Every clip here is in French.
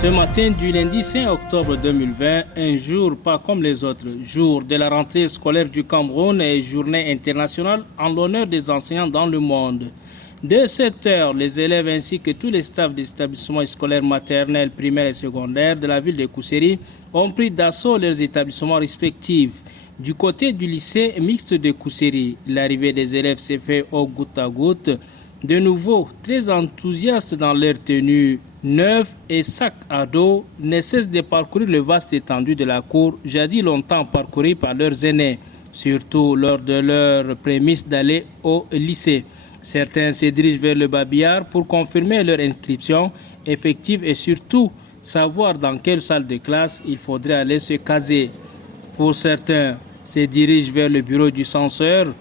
Ce matin du lundi 5 octobre 2020, un jour pas comme les autres, jour de la rentrée scolaire du Cameroun et journée internationale en l'honneur des enseignants dans le monde. Dès 7 heures, les élèves ainsi que tous les staffs des établissements scolaires maternels, primaires et secondaires de la ville de Kousséri ont pris d'assaut leurs établissements respectifs. Du côté du lycée mixte de Kousséri, l'arrivée des élèves s'est faite au goutte à goutte. De nouveau, très enthousiastes dans leur tenue neuve et sac à dos, ne cessent de parcourir le vaste étendue de la cour, jadis longtemps parcourue par leurs aînés, surtout lors de leur prémisse d'aller au lycée. Certains se dirigent vers le babillard pour confirmer leur inscription effective et surtout savoir dans quelle salle de classe il faudrait aller se caser. Pour certains, se dirigent vers le bureau du censeur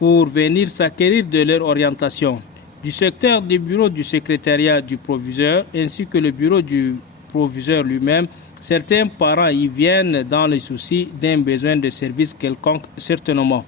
pour venir s'acquérir de leur orientation. Du secteur du bureau du secrétariat du proviseur ainsi que le bureau du proviseur lui-même, certains parents y viennent dans le souci d'un besoin de service quelconque certainement.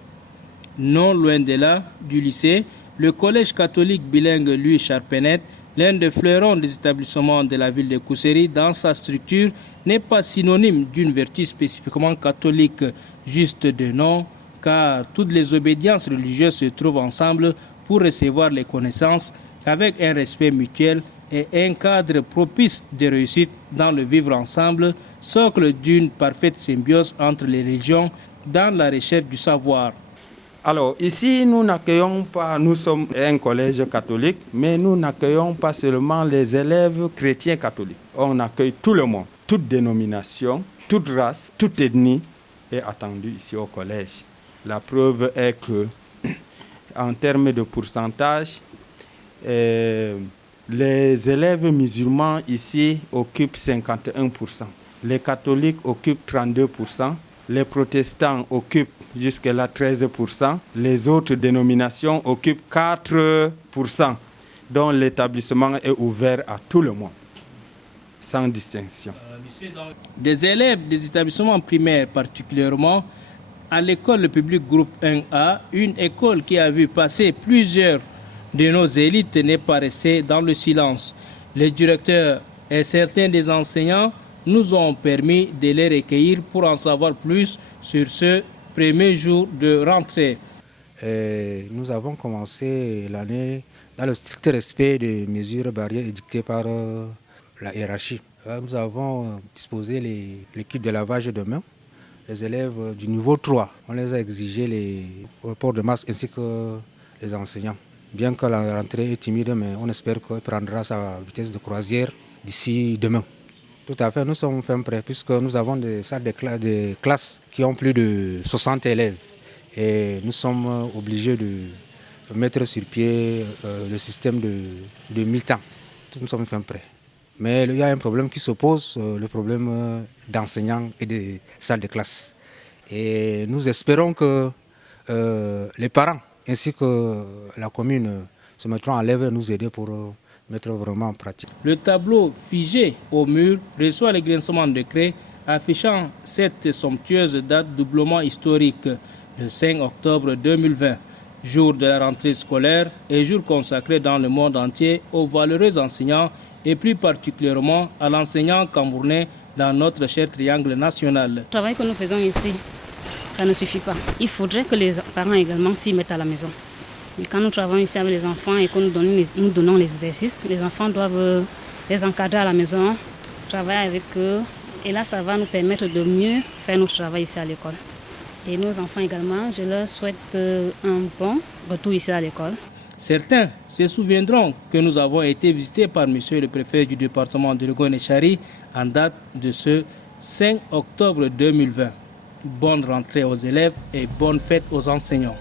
Non loin de là, du lycée, le collège catholique bilingue Louis Charpenette, l'un des fleurons des établissements de la ville de Kousséri dans sa structure, n'est pas synonyme d'une vertu spécifiquement catholique, juste de nom, car toutes les obédiences religieuses se trouvent ensemble pour recevoir les connaissances avec un respect mutuel et un cadre propice de réussite dans le vivre ensemble, socle d'une parfaite symbiose entre les religions dans la recherche du savoir. Alors ici, nous n'accueillons pas, nous sommes un collège catholique, mais nous n'accueillons pas seulement les élèves chrétiens catholiques. On accueille tout le monde, toute dénomination, toute race, toute ethnie est attendue ici au collège. La preuve est que, en termes de pourcentage, les élèves musulmans ici occupent 51%, les catholiques occupent 32%, les protestants occupent jusque-là 13%, les autres dénominations occupent 4%, dont l'établissement est ouvert à tout le monde, sans distinction. Des élèves des établissements primaires particulièrement, à l'école publique groupe 1A, une école qui a vu passer plusieurs de nos élites n'est pas restée dans le silence. Les directeurs et certains des enseignants nous ont permis de les recueillir pour en savoir plus sur ce premier jour de rentrée. Nous avons commencé l'année dans le strict respect des mesures barrières édictées par la hiérarchie. Nous avons disposé les kits de lavage de mains. Les élèves du niveau 3, on les a exigé le port de masque ainsi que les enseignants. Bien que la rentrée est timide, mais on espère qu'il prendra sa vitesse de croisière d'ici demain. Tout à fait, nous sommes fin prêts puisque nous avons des salles de classes qui ont plus de 60 élèves. Et nous sommes obligés de mettre sur pied le système de mi-temps. Nous sommes fin prêts. Mais il y a un problème qui se pose, le problème d'enseignants et des salles de classe. Et nous espérons que les parents ainsi que la commune se mettront à l'œuvre et nous aider pour mettre vraiment en pratique. Le tableau figé au mur reçoit le grincement de craie affichant cette somptueuse date doublement historique, le 5 octobre 2020, jour de la rentrée scolaire et jour consacré dans le monde entier aux valeureux enseignants et plus particulièrement à l'enseignant camerounais dans notre cher triangle national. Le travail que nous faisons ici, ça ne suffit pas. Il faudrait que les parents également s'y mettent à la maison. Mais quand nous travaillons ici avec les enfants et que nous donnons les exercices, les enfants doivent les encadrer à la maison, travailler avec eux. Et là, ça va nous permettre de mieux faire notre travail ici à l'école. Et nos enfants également, je leur souhaite un bon retour ici à l'école. Certains se souviendront que nous avons été visités par monsieur le préfet du département de Lougo-Nechari en date de ce 5 octobre 2020. Bonne rentrée aux élèves et bonne fête aux enseignants.